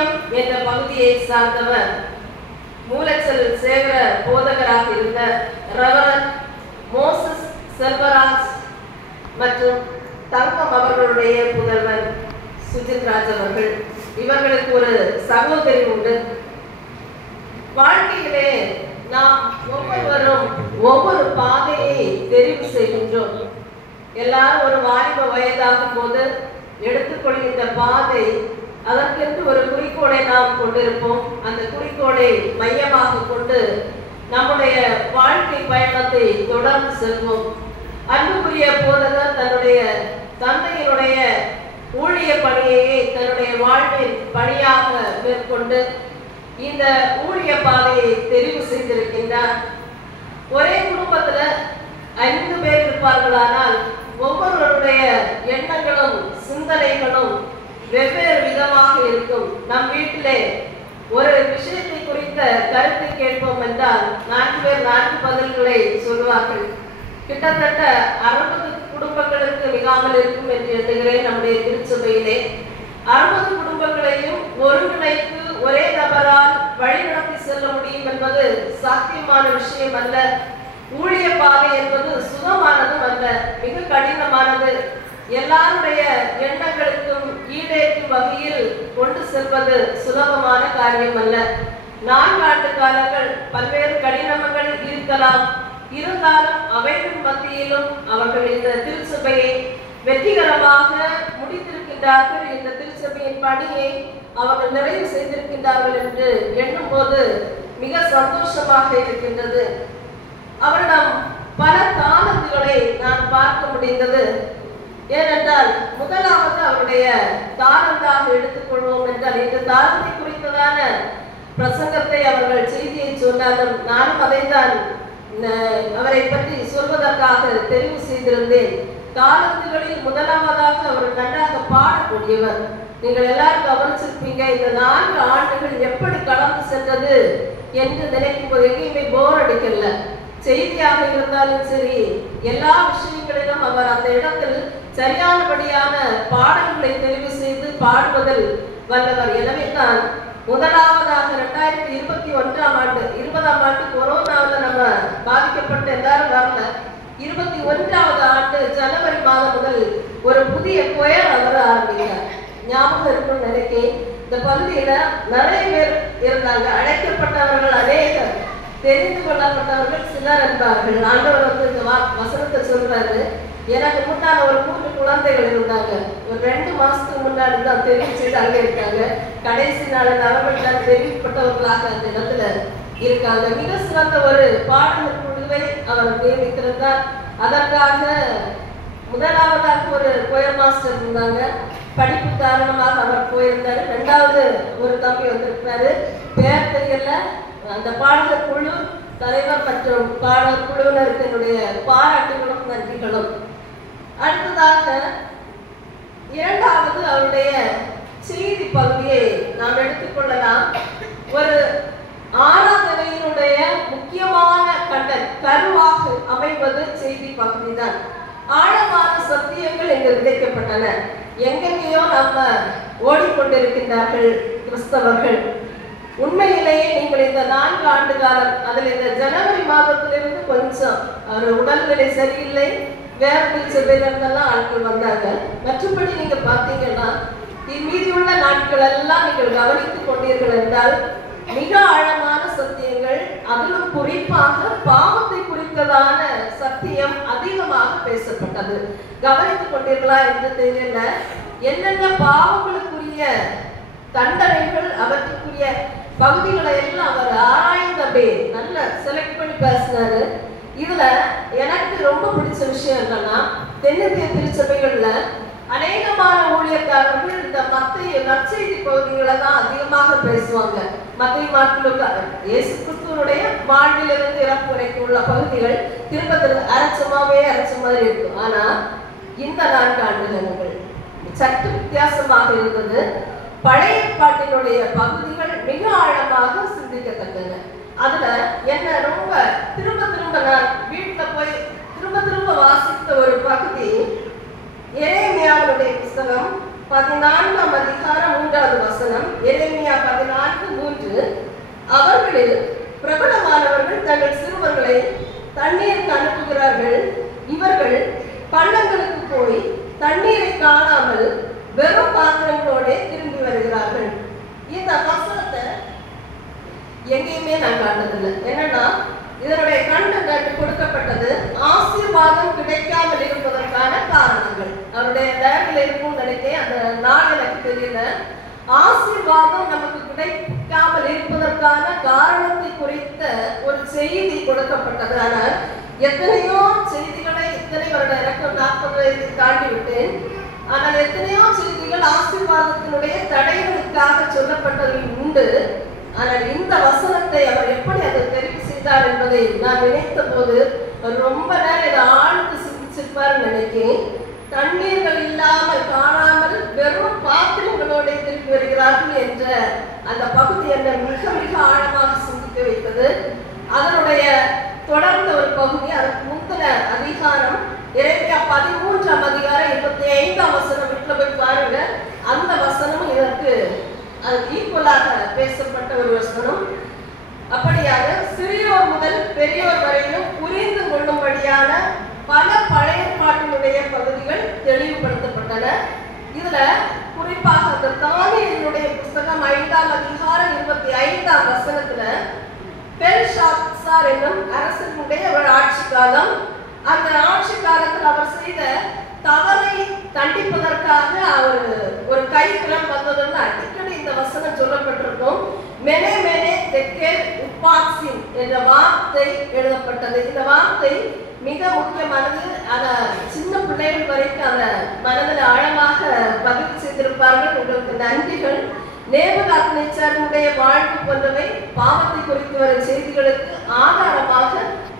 ஊழியம் என்ற பகுதியை சார்ந்தவர் மூலச்சல் சேகர போதகராக இருந்த ரெவரண்ட் மோசஸ் செல்வராஜ் மற்றும் தங்கம் அவர்களுடைய புதல்வன் சுஜித் ராஜ் அவர்கள். இவர்களுக்கு ஒரு சகோதரி உண்டு. வாழ்க்கையிலே நாம் ஒவ்வொருவரும் ஒவ்வொரு பாதையை தெரிவு செய்கின்றோம். எல்லாரும் ஒரு வாலிப வயதாகும் போது எடுத்துக்கொள்கின்ற பாதை அதற்கென்று ஒரு குறிக்கோளை நாம் கொண்டிருப்போம். அந்த குறிக்கோளை மையமாக கொண்டு நம்முடைய வாழ்க்கை பயணத்தை தொடர்ந்து செல்வோம். அன்புக்குரிய போதகர் தன்னுடைய தந்தையினுடைய ஊழிய பணியையே தன்னுடைய வாழ்வின் பணியாக மேற்கொண்டு இந்த ஊழிய பாதையை தெரிவு செய்திருக்கின்றார். ஒரே குடும்பத்துல 5 பேர் இருப்பார்களானால் ஒவ்வொருவருடைய எண்ணங்களும் சிந்தனைகளும் வெவ்வேறு விதமாக இருக்கும். நம் வீட்டிலே ஒரு விஷயத்தை குறித்த கருத்தை கேட்போம் என்றால் 4 பேர் 4 பதில்களை சொல்வார்கள். கிட்டத்தட்ட 60 குடும்பங்களுக்கு மிகாமல் இருக்கும் என்று எண்ணுகிறேன். நம்முடைய திருச்சபையிலே 60 குடும்பங்களையும் ஒருங்கிணைத்து ஒரே நபரால் வழிநடத்தி செல்ல முடியும் என்பது சாத்தியமான விஷயம் அல்ல. ஊழிய பாதை என்பது சுகமானதும் அல்ல, மிக கடினமானது. எல்லாருடைய எண்ணங்களுக்கும் ஈடேற்றும் வகையில் கொண்டு செல்வது சுலபமான காரியம் அல்ல. 4 ஆண்டு காலங்கள் பல்வேறு கடினங்கள் இருக்கலாம். இருந்தாலும் அவைகள் மத்தியிலும் அவர்கள் இந்த திருச்சபையை வெற்றிகரமாக முடித்திருக்கின்றார்கள். இந்த திருச்சபையின் பணியை அவர்கள் நிறைவு செய்திருக்கின்றார்கள் என்று எண்ணும் போது மிக சந்தோஷமாக இருக்கின்றது. அவரிடம் பல தாளந்துகளை நான் பார்க்க முடிந்தது. ஏனென்றால் முதலாவது அவருடைய தாளந்தாக எடுத்துக்கொள்வோம் என்றால் இந்த தாளந்தை குறித்ததான பிரசங்கத்தை அவர்கள் செய்தியை சொன்னாலும் நானும் அதைத்தான் அவரை பற்றி சொல்வதற்காக தெரிவு செய்திருந்தேன். தாளந்துகளில் முதலாவதாக அவர் நன்றாக பாடக்கூடியவர். நீங்கள் எல்லாரும் கவனிச்சிருப்பீங்க. இந்த 4 ஆண்டுகள் எப்படி கடந்து சென்றது என்று நினைக்கும் போது எங்கேயுமே போர் அடிக்கல. செய்தியாக இருந்தாலும் சரி, எல்லா விஷயங்களிலும் அவர் அந்த இடத்தில் சரியானபடியான பாடல்களை தெரிவு செய்து பாடுவதில் வல்லவர். எனவே தான் முதலாவதாக 2021ஆம் ஆண்டு 20ஆம் ஆண்டு கொரோனாவில் நம்ம பாதிக்கப்பட்டு எல்லாரும் வரல. 21வது ஆண்டு ஜனவரி மாதம் முதல் ஒரு புதிய கொயர் அவர் ஆரம்பித்தார். ஞாபகம் இருக்கும்னு நினைக்கிறேன். இந்த பகுதியில நிறைய பேர் இருந்தாங்க. அழைக்கப்பட்டவர்கள் அநேகர், தெரிந்து கொள்ளப்பட்டவர்கள் சிலர் என்பார்கள். ஆண்டவர் இந்த வசனத்தை சொல்றாரு. எனக்கு முன்னால ஒரு 3 குழந்தைகள் இருந்தாங்க. ஒரு 2 மாசத்துக்கு முன்னாடி தான் தெரிவு செய்து அங்க இருக்காங்க. கடைசி நாள் அவர்கள் தெரிவிக்கப்பட்டவர்களாக அந்த இடத்துல இருக்காங்க. மிக சிறந்த ஒரு பாடல் குழுவை அவர் நியமித்திருந்தார். அதற்காக முதலாவதாக ஒரு கொயர் மாஸ்டர் இருந்தாங்க. படிப்பு காரணமாக அவர் போயிருந்தாரு. 2வது ஒரு தம்பி வந்திருக்கிறாரு. பேர் தெரியல. அந்த பாடல் குழு தலைவர் மற்றும் பாடல் குழுவினருக்கு என்னுடைய பாராட்டுகளும் நன்றிகளும். அடுத்ததாக 2வது அவருடைய செய்தி பகுதியை நாம் எடுத்துக்கொள்ளலாம். ஒரு ஆராதனையினுடைய முக்கியமான கருவாக அமைவது செய்தி பகுதி தான். ஆழமான சத்தியங்கள் இங்கு விதைக்கப்பட்டன. எங்கெங்கேயோ நம்ம ஓடிக்கொண்டிருக்கின்றார்கள் கிறிஸ்தவர்கள். உண்மையிலேயே நீங்கள் இந்த 4 ஆண்டு காலம், அதில் இந்த ஜனவரி மாதத்திலிருந்து கொஞ்சம் அவர் உடல்நிலை சரியில்லை, வேற திருச்சபையிலிருந்தெல்லாம் ஆட்கள் வந்தாங்க. மற்றபடி நீங்க பார்த்தீங்கன்னா மீதியுள்ள நாட்கள் எல்லாம் நீங்கள் கவனித்துக் கொண்டீர்கள் என்றால் மிக ஆழமான சத்தியங்கள், அதிலும் குறிப்பாக பாவத்தை குறித்ததான சத்தியம் அதிகமாக பேசப்பட்டது. கவனித்துக் கொண்டீர்களா என்று தெரியல. என்னென்ன பாவங்களுக்குரிய தண்டனைகள், அவற்றுக்குரிய பகுதிகளை எல்லாம் அவர் ஆராய்ந்து நல்ல செலக்ட் பண்ணி பேசினாரு. இதுல எனக்கு ரொம்ப பிடிச்ச விஷயம் என்னன்னா, தென்னிந்திய திருச்சபைகள்ல அநேகமான ஊழியக்காரர்கள் இந்த மத்திய நற்செய்தி பகுதிகளை தான் அதிகமாக பேசுவாங்க. மத்திய மார்க்கு இயேசு கிறிஸ்துவனுடைய வாழ்விலிருந்து இறப்பு வரைக்கும் உள்ள பகுதிகள் திரும்ப அரைச்ச மாதிரி இருக்கும். ஆனா இந்த 4 ஆண்டுகள் சற்று வித்தியாசமாக இருந்தது. பழைய பாட்டினுடைய பகுதிகள் மிக ஆழமாக சிந்திக்கத்தக்கது. அதுல என்ன ரொம்ப திரும்ப நான் வீட்டுல போய் திரும்ப வாசித்த ஒரு பகுதி எரேமியாவுடைய புத்தகம் 14ஆம் அதிகாரம் 3வது வசனம். எரேமியா இந்த வசனத்தை எங்கேயுமே நான் காணதில்லை. என்னன்னா இதனுடைய கண்டென்ட் கொடுக்கப்பட்டது ஆசீர்வாதம் கிடைக்காமல் இருப்பதற்கான காரணங்கள். அவருடைய டைரியில் இருக்கும்னு நினைக்கிறேன், அந்த நாள் எனக்கு தெரியல. ஆசீர்வாதம் நமக்கு கிடைக்காமல் இருப்பதற்கான காரணத்தை குறித்த ஒரு செய்தி கொடுக்கப்பட்டது. ஆனால் எத்தனையோ செய்திகளை இத்தனை வருட எனக்கு 40 வயது தாண்டி விட்டேன். ஆனால் எத்தனையோ செய்திகள் ஆசீர்வாதத்தினுடைய தடைகளுக்காக சொல்லப்பட்டது உண்டு. ஆனால் இந்த வசனத்தை அவர் எப்படி அதை தெரிவு செய்தார் என்பதை நான் நினைத்த போது ரொம்ப நேரம் இதை ஆழ்ந்து சிந்திச்சிருப்பார் நினைக்கிறேன். தண்ணீர்கள் இல்லாமல் காணாமல் வெறும் பாத்திரங்களோட திருப்பி வருகிறார்கள் என்ற அந்த பகுதி என்னை மிக மிக ஆழமாக சிந்திக்க வைத்தது. அதனுடைய தொடர்ந்த ஒரு பகுதி, அதற்கு முந்தின அதிகாரம் எரேமியா 13ஆம் அதிகாரம் 25ஆம் வசனம் வீட்டில் போய் பாருங்க. அந்த வசனம் இதற்கு ஈக்குவலாக பேசப்பட்ட ஒரு வசனம். அப்படியாக சிறியோர் முதல் பெரியோர் வரையிலும் புரிந்து கொள்ளும்படியான பல பழைய பாட்டினுடைய பகுதிகள் தெளிவுபடுத்தப்பட்டன. இதுல குறிப்பாக அந்த தானியேலினுடைய புஸ்தகம் 5ஆம் அதிகாரம் 25ஆம் வசனத்துல பெல்ஷாத்சார் என்னும் அரசனுடைய ஒரு ஆட்சி காலம். அந்த ஆட்சி காலத்தில் அவர் செய்த தவறை தண்டிப்பதற்காக அவர் ஒரு கைக்குலம் வந்ததுன்னு அடிக்கடி இந்த வசனம் சொல்லப்பட்டிருக்கும். மெனே மெனே தெக்கேல் உப்பாக்சின் என்ற வார்த்தை எழுதப்பட்டது. இந்த வார்த்தை மிக முக்கியமானது. அதை சின்ன பிள்ளைகள் வரைக்கும் அதை மனதில் ஆழமாக பதிவு செய்திருப்பார்கள். உங்களுக்கு நன்றிகள். நேபுகாத்நேச்சாரினுடைய வாழ்வு போன்றவை பாவத்தை குறித்து வரும் செய்திகளுக்கு ஆதாரமாக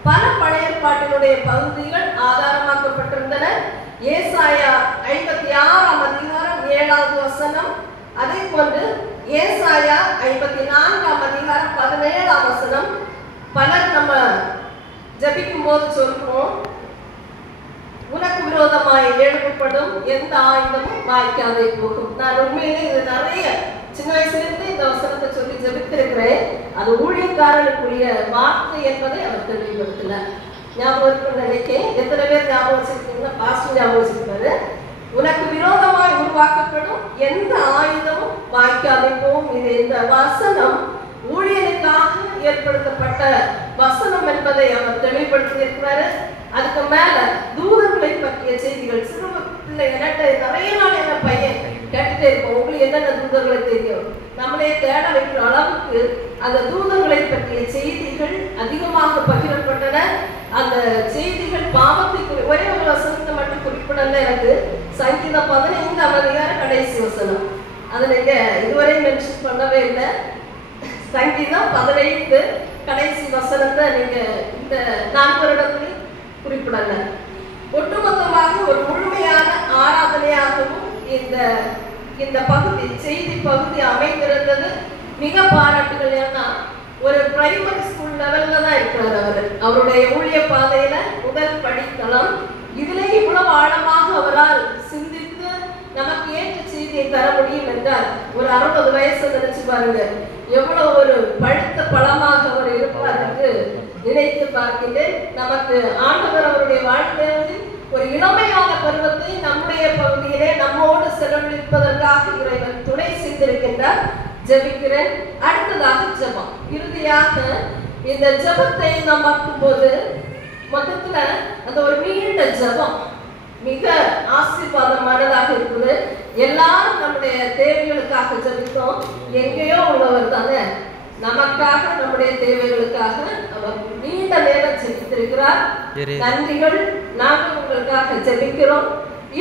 பல பழைய பாட்டினுடைய பகுதிகள் ஆதாரமாக்கப்பட்டிருந்தன. ஏசாயா 56ஆம் அதிகாரம் 7வது வசனம், அதே போன்று ஏசாயா 54ஆம் அதிகாரம் 17ஆம் வசனம். பலர் நம்ம ஜபிக்கும் போது சொல்றோம், உனக்கு விரோதமாய் எழுப்பப்படும் எந்த ஆயுதமும் வாய்க்காதே போகும். நான் உண்மையிலே இது நிறைய சின்ன வயசுலேருந்து இந்த வசனத்தை சொல்லி ஜபித்திருக்கிறேன். அது ஊழியக்காரனுக்குரிய வார்த்தை என்பதை அவர் தெளிவுபடுத்தல. ஞாபகம் இருக்குன்னு நினைக்கிறேன். எத்தனை பேர் ஞாபகம் வச்சிருக்கீங்கன்னா பாஸ்டர் ஞாபகம் வச்சிருக்காரு. உனக்கு விரோதமாய் உருவாக்கப்படும் எந்த ஆயுதமும் வாய்க்காதே போகும். இது இந்த வசனம் ஊழியனுக்காக ஏற்படுத்தப்பட்ட வசனம் என்பதை அவர் தெளிவுபடுத்தி இருக்கிறாரு. அதுக்கு மேல தூதர்களை பற்றிய செய்திகள். சிறு பிள்ளை என்கிட்ட நிறைய நாள் என்ன பையன் கேட்டுட்டே இருப்போம், உங்களுக்கு என்னென்ன தூதர்களை தெரியும், நம்மளே தேட வைக்கிற அளவுக்கு அந்த தூதர்களை பற்றிய செய்திகள் அதிகமாக பகிரப்பட்டன. அந்த செய்திகள் பாவத்தை ஒரே ஒரு வசனத்தை மட்டும் குறிப்பிடல. எனக்கு சங்கீதம் 15ஆம் அதிகாரம் கடைசி வசனம், அதை நீங்க இதுவரை மென்ஷன் பண்ணவே இல்லை. சங்கீதம் 15 கடைசி வசனத்தை நீங்க இந்த 4 வருடத்திலையும் குறிப்பிடல. ஒட்டுமொத்தமாக ஒரு முழுமையான ஆராதனையாகவும் இந்த பகுதி செய்தி பகுதி அமைந்திருந்தது. மிக பாராட்டுகள். ஏன்னா ஒரு பிரைமரி ஸ்கூல் லெவல்ல தான் இருக்கிறார் அவருடைய ஊழிய பாதையில முதல் படித்தளம். இதுல இவ்வளவு ஆழமாக அவரால் சிந்தித்து நமக்கு ஏற்ற செய்தியை தர முடியும் என்றால் ஒரு 60 வயசு நினைச்சு பாருங்க, எவ்வளவு ஒரு பழுத்த பழமாக அவர் இருப்பார் என்று நினைத்து பார்க்கின்றேன். நமக்கு ஆண்டவர் அவருடைய வாழ்க்கையில் ஒரு இளமையான பருவத்தை நம்முடைய பகுதியிலே நம்மோடு செலவழிப்பதற்காக இறைவன் துணை செய்திருக்கின்றார். ஜெபிக்கிறேன். அடுத்ததாக ஜெபம். இறுதியாக இந்த ஜெபத்தை நாம் பார்க்கும்போது மொத்தத்துல அந்த ஒரு நீண்ட ஜெபம் மிக ஆசீர்வாதமானதாக இருக்குது. எல்லாரும் நம்முடைய தேவைகளுக்காக ஜெபித்தோம். எங்கேயோ உள்ளவர் தானே நமக்காக நம்முடைய தேவைகளுக்காக அவர் நீண்ட நேரம் ஜெபித்திருக்கிறார். நன்றிகள். நாங்கள் உங்களுக்காக ஜெபிக்கிறோம்.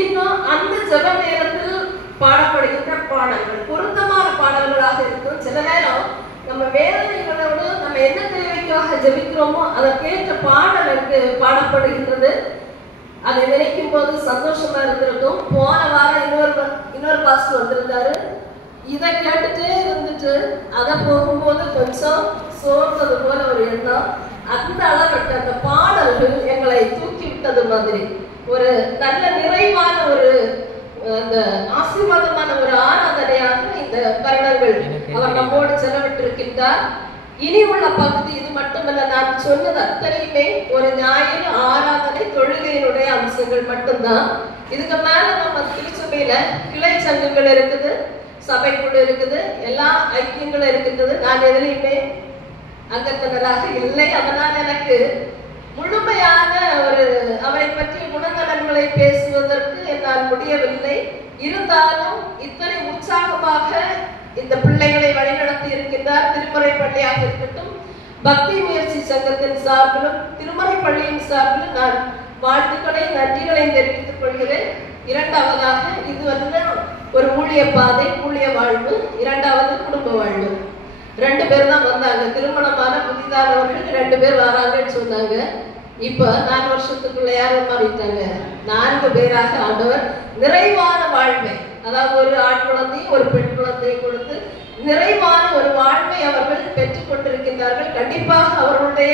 இன்னும் அந்த ஜெப நேரத்தில் பாடப்படுகின்ற பாடல்கள் பொருத்தமான பாடல்களாக இருக்கும். சில நேரம் நம்ம வேதனைகளோடு நம்ம என்ன தேவைக்காக ஜெபிக்கிறோமோ அதற்கேற்ற பாடல் எனக்கு பாடப்படுகின்றது. அதை நினைக்கும் போது சந்தோஷமா இருந்திருக்கும். போன வாரம் இன்னொரு பாஸ்டர் வந்திருந்தாரு. இதை கேட்டுட்டே இருந்துட்டு அதை போகும்போது கொஞ்சம் சோர்ந்தது போல ஒரு எண்ணம். அந்த அளவுக்கு அந்த பாடல்கள் எங்களை தூக்கி விட்டது மாதிரி ஒரு நல்ல நிறைவான ஒரு அந்த ஆசீர்வாதமான ஒரு ஆராதனையாக இந்த வருடங்கள் அவர் நம்மோடு செலவிட்டிருக்கின்றார். இனி உள்ள பகுதி இது மட்டுமல்ல, நான் சொன்னது அத்தனையுமே ஒரு ஞாயிறு ஆராதனை தொழுகையினுடைய அம்சங்கள் மட்டும்தான். இதுக்கு மேல நம்ம திருச்சபையில கிளை சங்கங்கள் இருக்குது. சபைக்குள்ள இருக்குது, எல்லா ஐக்கியங்களும் இருக்கின்றது. நான் எதிலையுமே அங்கத்தினராக இல்லை. அதனால் எனக்கு முழுமையான ஒரு அவரை பற்றிய குணநலன்களை பேசுவதற்கு என்னால் முடியவில்லை. இருந்தாலும் இத்தனை உற்சாகமாக இந்த பிள்ளைகளை வழிநடத்தி இருக்கின்றார். திருமறை பள்ளியாக இருக்கட்டும், பக்தி முயற்சி சங்கத்தின் சார்பிலும் திருமறை பள்ளியின் சார்பிலும் நான் வாழ்த்துக்களை நன்றிகளை தெரிவித்துக் கொள்கிறேன். இரண்டாவதாக இது வந்து ஒரு ஊழிய பாதை, ஊழிய வாழ்வு. இரண்டாவது குடும்ப வாழ்வு. 2 பேர் தான் வந்தாங்க. திருமணமான புதிதானவர்கள் 2 பேர் வராங்கன்னு சொன்னாங்க. இப்ப 4 வருஷத்துக்குள்ள யாரும் மாறிட்டாங்க. 4 பேராக ஆண்டவர் நிறைவான வாழ்வை, அதாவது ஒரு ஆண் குழந்தை ஒரு பெண் குழந்தையை கொடுத்து நிறைவான ஒரு வாழ்வை அவர்கள் பெற்றுக் கொண்டிருக்கின்றார்கள். கண்டிப்பாக அவர்களுடைய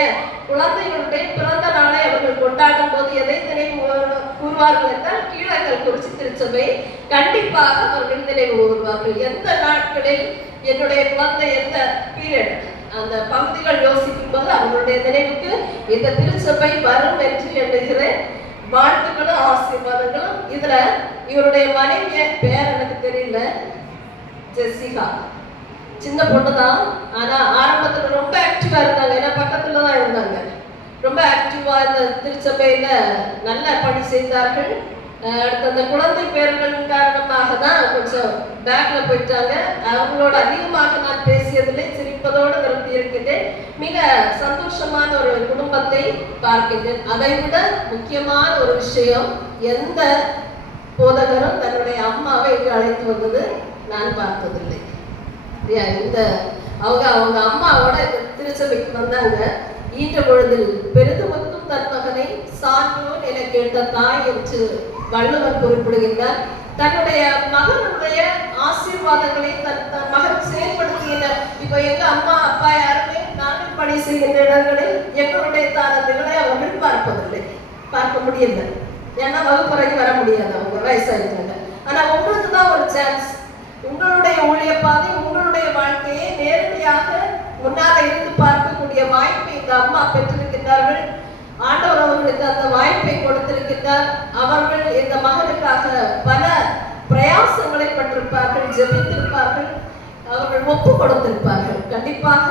குழந்தைகளுடைய பிறந்த நாளை அவர்கள் கொண்டாடும் போது எதை நினைவு கூறுவார்கள் என்றால் கீழக்கல் குறிச்சி திருச்சபை கண்டிப்பாக அவர்கள் நினைவு கூறுவார்கள். எந்த நாட்களில் என்னுடைய குழந்தை எந்த பீரியட் அந்த பகுதிகள் யோசிக்கும் போது அவர்களுடைய நினைவுக்கு இந்த திருச்சபை வரும் என்று எண்ணுகிறேன். வாழ்த்துக்களும் ஆசீர்வாதங்களும். இதுல இவருடைய மனைவிய பேர் எனக்கு தெரியல, ஜெசிகா. சின்ன பொண்ணுதான், ஆனா ஆரம்பத்துல ரொம்ப ஆக்டிவா இருந்தாங்க. ஏன்னா பக்கத்துலதான் இருந்தாங்க. ரொம்ப ஆக்டிவா இந்த திருச்சபையில நல்ல பணி செய்தார்கள். அடுத்த அந்த குழந்தை பேர்கள் காரணமாக தான் கொஞ்சம் பேக்ல போயிட்டாங்க. அவங்களோட அதிகமாக நான் பேசியதில்லை, சிரிப்பதோடு நிறுத்தி இருக்கின்றேன். மிக சந்தோஷமான ஒரு குடும்பத்தை பார்க்கின்றேன். அதை விட முக்கியமான ஒரு விஷயம், எந்த போதகரும் தன்னுடைய அம்மாவை இங்கு அழைத்து வந்தது நான் பார்த்ததில்லை. இந்த அவங்க அம்மாவோட திருச்சபைக்கு வந்தாங்க. ஈன்ற பொழுதில் பெரிதுமக்கும் தன் மகனை சான்றோன் என கேட்ட தாய் என்று வள்ளுவர் குறிப்பிடுகின்றார். தன்னுடைய மகனுடைய ஆசீர்வாதங்களை தன் மகன் செயல்படுத்துகின்ற. இப்ப எங்க அம்மா அப்பா யாருமே நாங்கள் பணி செய்கின்ற இடங்களில் எங்களுடைய தாரங்களை அவர்கள் பார்ப்பதில்லை, பார்க்க முடியல. ஏன்னா வகுப்பறைக்கு வர முடியாது, அவங்க வயசாயிருக்காங்க. ஆனா உங்களுக்கு தான் ஒரு சான்ஸ். உங்களுடைய ஊழிய பாதை, உங்களுடைய வாழ்க்கையை நேரடியாக முன்னால இருந்து பார்க்கக்கூடிய வாய்ப்பை இந்த அம்மா பெற்றிருக்கின்றார்கள். ஆண்டவர் அவர்களுக்கு அந்த வாய்ப்பை கொடுத்திருக்கின்றார். அவர்கள் இந்த மகனுக்காக பல பிரயாசங்களை பட்டிருப்பார்கள், ஜெபித்திருப்பார்கள், அவர்கள் ஒப்பு கொடுத்திருப்பார்கள். கண்டிப்பாக